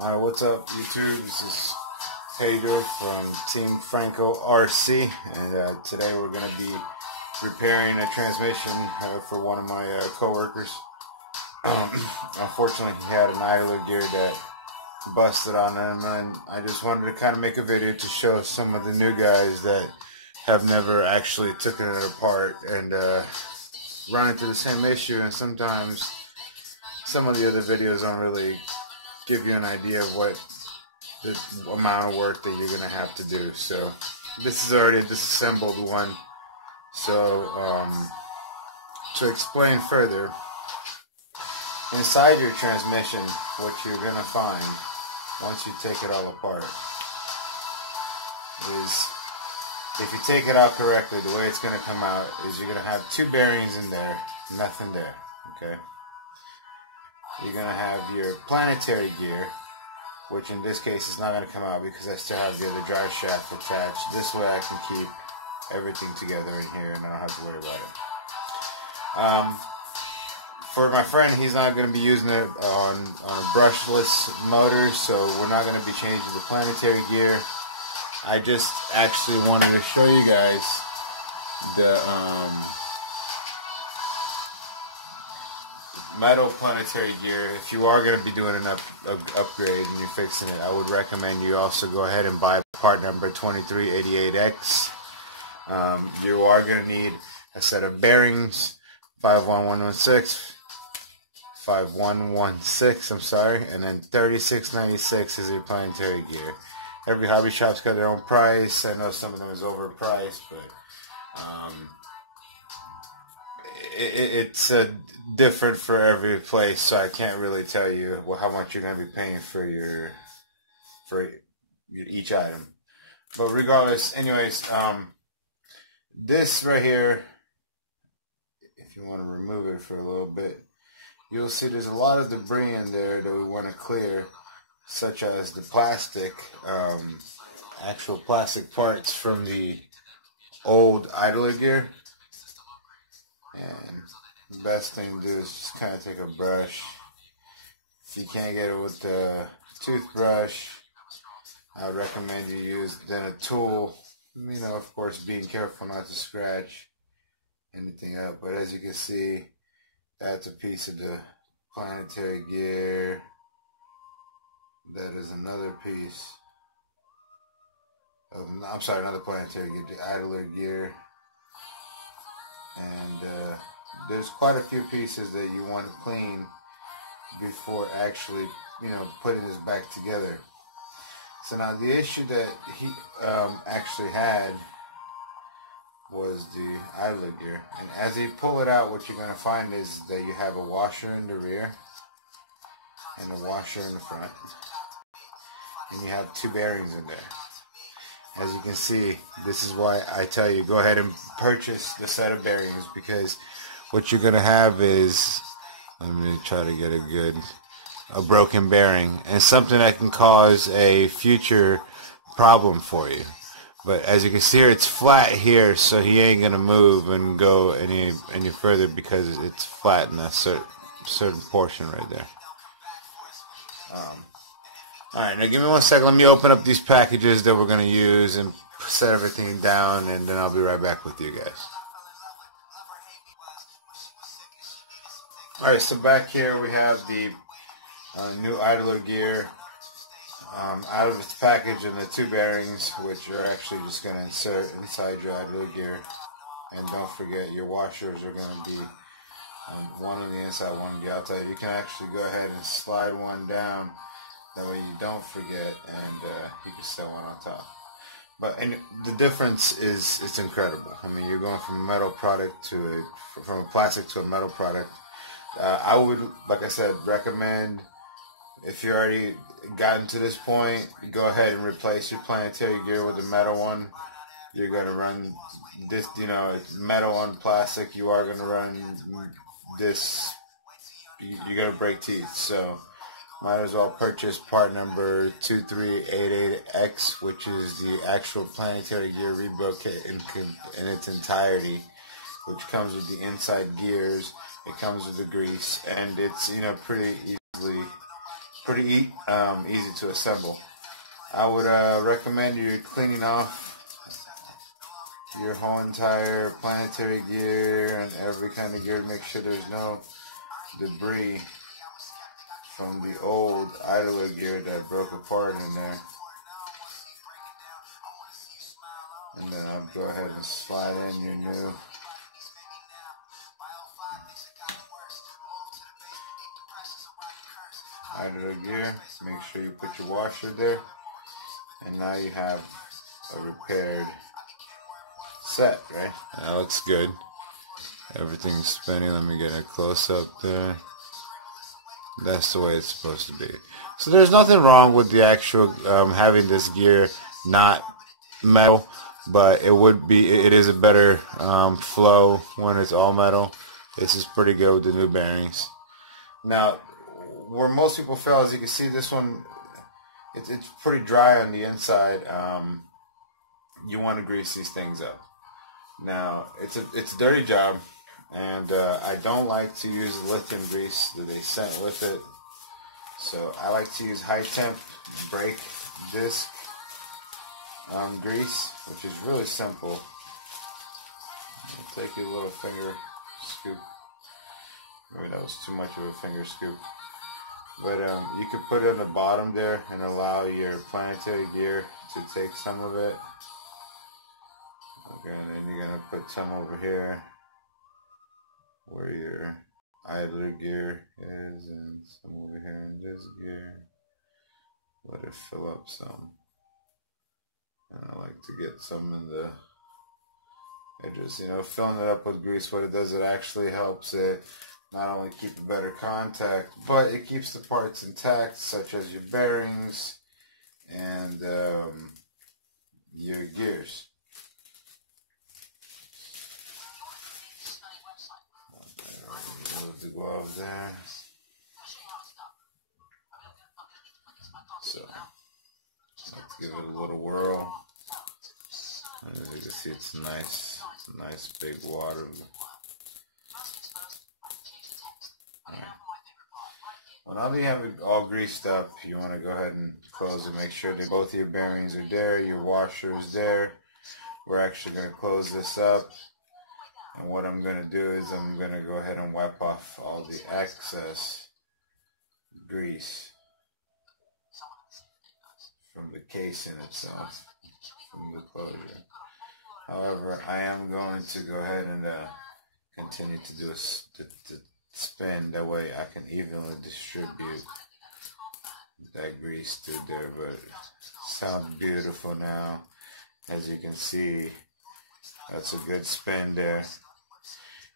Alright, what's up YouTube? This is Pedro from Team Franco RC, and today we're going to be repairing a transmission for one of my co-workers. Unfortunately, he had an idler gear that busted on him, and I just wanted to kind of make a video to show some of the new guys that have never actually taken it apart and run into the same issue. And sometimes some of the other videos don't really give you an idea of what the amount of work that you're going to have to do. So this is already a disassembled one. So to explain further, inside your transmission, what you're going to find once you take it all apart is, if you take it out correctly, the way it's going to come out is you're going to have two bearings in there, nothing there, okay? You're going to have your planetary gear, which in this case is not going to come out because I still have the other drive shaft attached. This way I can keep everything together in here and I don't have to worry about it. For my friend, he's not going to be using it on a brushless motor, so we're not going to be changing the planetary gear. I just actually wanted to show you guys the metal planetary gear. If you are going to be doing an upgrade and you're fixing it, I would recommend you also go ahead and buy part number 2388X. You are going to need a set of bearings, 5116, I'm sorry, and then 3696 is your planetary gear. Every hobby shop's got their own price. I know some of them is overpriced, but it's different for every place, so I can't really tell you how much you're going to be paying for each item. But regardless, anyways, this right here, if you want to remove it for a little bit, you'll see there's a lot of debris in there that we want to clear, such as the plastic, actual plastic parts from the old idler gear. And the best thing to do is just kind of take a brush. If you can't get it with the toothbrush, I would recommend you use then a tool. You know, of course, being careful not to scratch anything up. But as you can see, that's a piece of the planetary gear. That is another piece of, I'm sorry, another planetary gear, the idler gear. And there's quite a few pieces that you want to clean before actually, putting this back together. So now the issue that he actually had was the idler gear. And as you pull it out, what you're going to find is that you have a washer in the rear and a washer in the front. And you have two bearings in there. As you can see, this is why I tell you, go ahead and purchase the set of bearings, because what you're going to have is, let me try to get a broken bearing, and something that can cause a future problem for you. But as you can see here, it's flat here, so he ain't going to move and go any further because it's flat in that certain portion right there. Alright, now give me 1 second. Let me open up these packages that we're going to use and set everything down, and then I'll be right back with you guys. Alright, so back here we have the new idler gear out of its package, and the two bearings, which are actually just going to insert inside your idler gear. And don't forget, your washers are going to be one on the inside, one on the outside. You can actually go ahead and slide one down. That way you don't forget, and you can set one on top. And the difference is, it's incredible. I mean, you're going from a metal product from a plastic to a metal product. I would, like I said, recommend, if you already gotten to this point, go ahead and replace your planetary gear with a metal one. You're going to run this, it's metal on plastic. You are going to run this, you're going to break teeth. So might as well purchase part number 2388X, which is the actual planetary gear rebuild kit in its entirety, which comes with the inside gears. It comes with the grease, and it's pretty pretty easy to assemble. I would recommend you cleaning off your whole entire planetary gear and every kind of gear to make sure there's no debris from the old idler gear that broke apart in there. And then I'll go ahead and slide in your new idler gear. Make sure you put your washer there. And now you have a repaired set, right? That looks good. Everything's spinning. Let me get a close-up there. That's the way it's supposed to be. So there's nothing wrong with the actual having this gear not metal, but it is a better flow when it's all metal. This is pretty good with the new bearings. Now, where most people fail, as you can see, this one, it's pretty dry on the inside. You want to grease these things up. Now, it's a dirty job, and I don't like to use lithium grease that they sent with it. So I like to use high temp brake disc grease, which is really simple. I'll take your little finger scoop. Maybe that was too much of a finger scoop. But you could put it on the bottom there and allow your planetary gear to take some of it. Okay, and then you're going to put some over here where your idler gear is, and some over here in this gear. Let it fill up some. And I like to get some in the edges. You know, filling it up with grease, what it does, it actually helps it not only keep a better contact, but it keeps the parts intact, such as your bearings and your gears. Remove the glove there. So, let's give it a little whirl. As you can see, it's nice. It's a nice big water. Well, now that you have it all greased up, you want to go ahead and close it. Make sure that both of your bearings are there, your washer is there. We're actually going to close this up. And what I'm going to do is I'm going to go ahead and wipe off all the excess grease from the casing itself, from the closure. However, I am going to go ahead and continue to do the spin. That way I can evenly distribute that grease through there. But it sounds beautiful now. As you can see, that's a good spin there.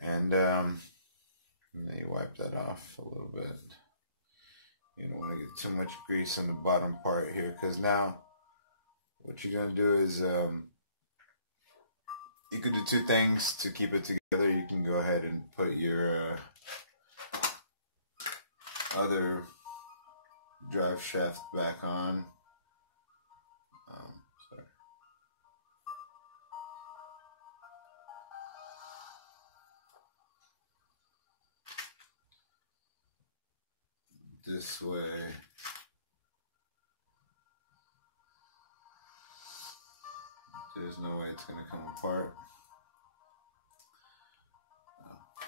And then you wipe that off a little bit. You don't want to get too much grease on the bottom part here, because now what you're going to do is you could do two things to keep it together. You can go ahead and put your other drive shaft back on. Sorry. This way. There's no way it's going to come apart.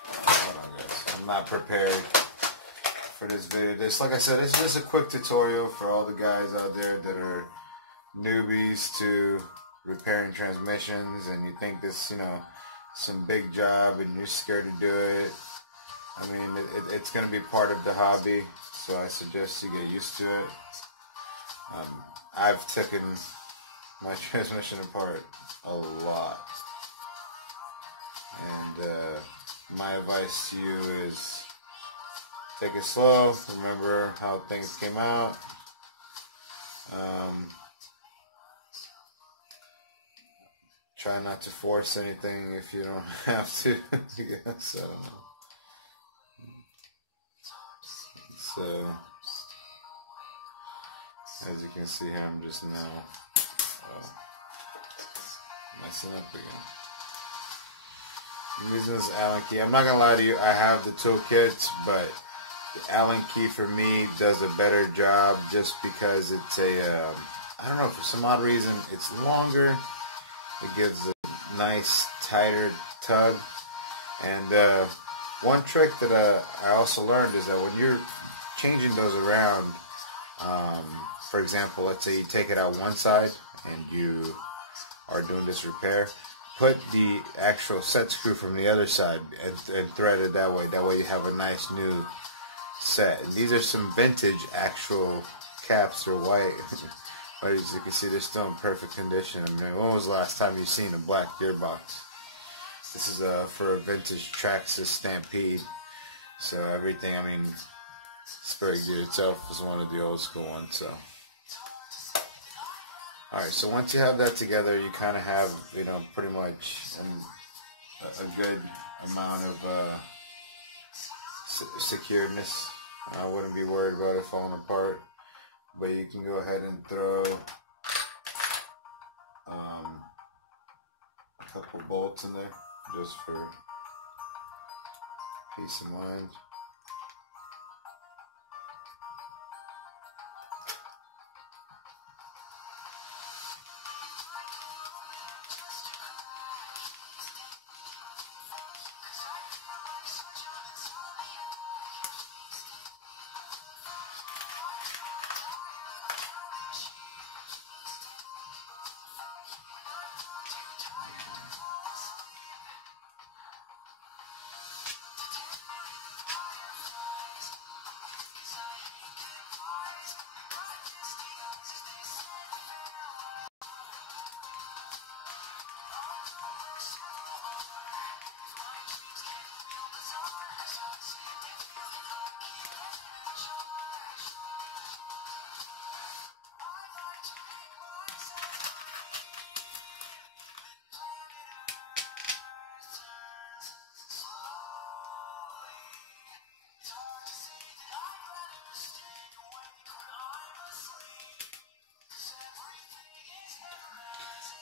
Hold on, guys. I'm not prepared for this video. Like I said, it's just a quick tutorial for all the guys out there that are newbies to repairing transmissions, and you think this, you know, some big job and you're scared to do it. I mean, it's going to be part of the hobby, so I suggest you get used to it. I've taken my transmission apart a lot, and my advice to you is take it slow. Remember how things came out. Try not to force anything if you don't have to. I guess, I don't know. So, as you can see here, I'm just now messing up again. I'm using this Allen key. I'm not gonna lie to you, I have the toolkits, but The Allen key for me does a better job just because it's a, I don't know, for some odd reason, it's longer. It gives a nice, tighter tug. And one trick that I also learned is that when you're changing those around, for example, let's say you take it out one side and you are doing this repair, put the actual set screw from the other side and thread it that way. That way you have a nice new set. And these are some vintage actual caps. They're white. But as you can see, they're still in perfect condition. I mean, when was the last time you've seen a black gearbox? This is for a vintage Traxxas Stampede. So everything, I mean, spare gear itself is one of the old school ones. So, alright, so once you have that together, you kind of have, you know, pretty much a good amount of securedness. I wouldn't be worried about it falling apart. But you can go ahead and throw a couple bolts in there just for peace of mind.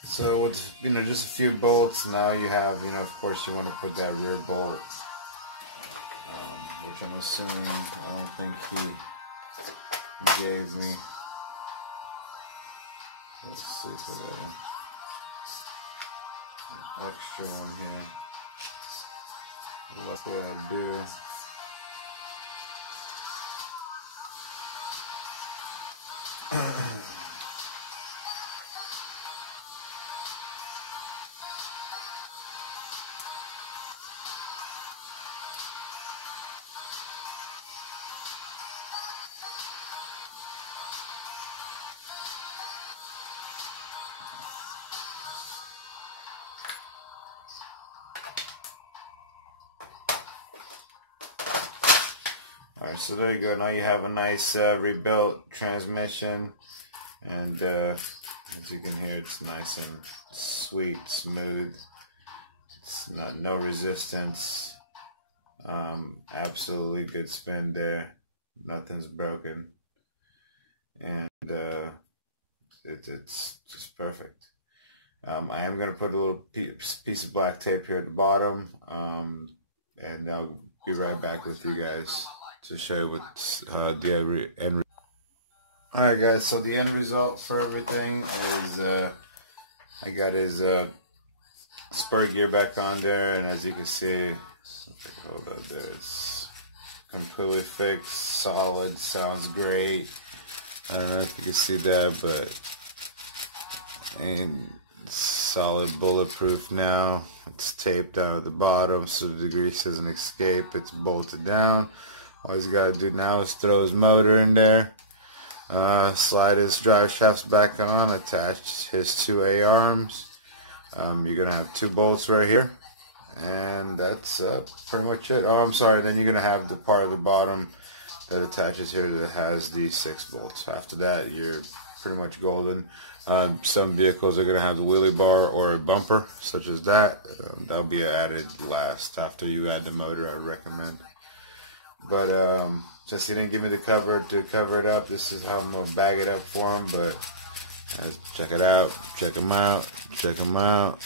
So with, you know, just a few bolts, now you have, you know, of course you want to put that rear bolt, which I'm assuming, I don't think he gave me. Let's see if I got an extra one here. Luckily I do. Alright, so there you go. Now you have a nice rebuilt transmission, and as you can hear, it's nice and sweet, smooth. It's no resistance. Absolutely good spin there. Nothing's broken, and it's just perfect. I am going to put a little piece of black tape here at the bottom, and I'll be right back with you guys to show you what the end result. Alright guys, so the end result for everything is I got his spur gear back on there, and as you can see, hold up there, it's completely fixed, solid, sounds great. I don't know if you can see that, but and solid, bulletproof now. It's taped down at the bottom so the grease doesn't escape. It's bolted down. All he's got to do now is throw his motor in there, slide his drive shafts back on, attach his two A-arms. You're going to have two bolts right here, and that's pretty much it. Oh, I'm sorry, then you're going to have the part of the bottom that attaches here that has the 6 bolts. After that, you're pretty much golden. Some vehicles are going to have the wheelie bar or a bumper, such as that. That'll be added last after you add the motor, I recommend. But since he didn't give me the cover to cover it up, this is how I'm going to bag it up for him. But check it out, check him out, check him out.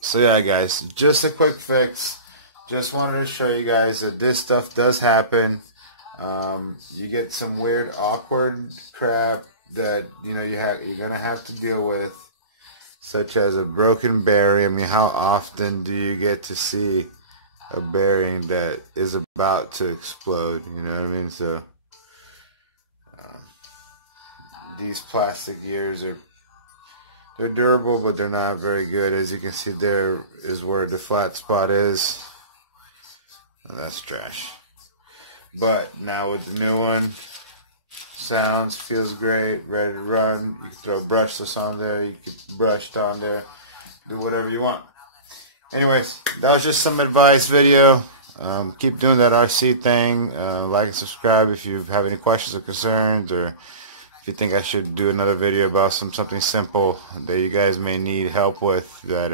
So yeah guys, just a quick fix. just wanted to show you guys that this stuff does happen. You get some weird, awkward crap that you're gonna have to deal with, such as a broken bearing. I mean, how often do you get to see a bearing that is about to explode? You know what I mean? So these plastic gears they're durable, but they're not very good. As you can see, there is where the flat spot is. Oh, that's trash. But now with the new one, sounds, feels great, ready to run. You can throw brushless on there, you can brush it on there, do whatever you want. Anyways, that was just some advice video. Keep doing that RC thing. Like and subscribe if you have any questions or concerns, or if you think I should do another video about something simple that you guys may need help with that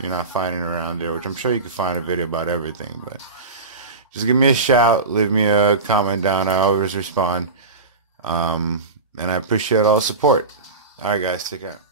you're not finding around there, which I'm sure you can find a video about everything. But just give me a shout, leave me a comment down. I always respond. And I appreciate all the support. Alright guys, take care.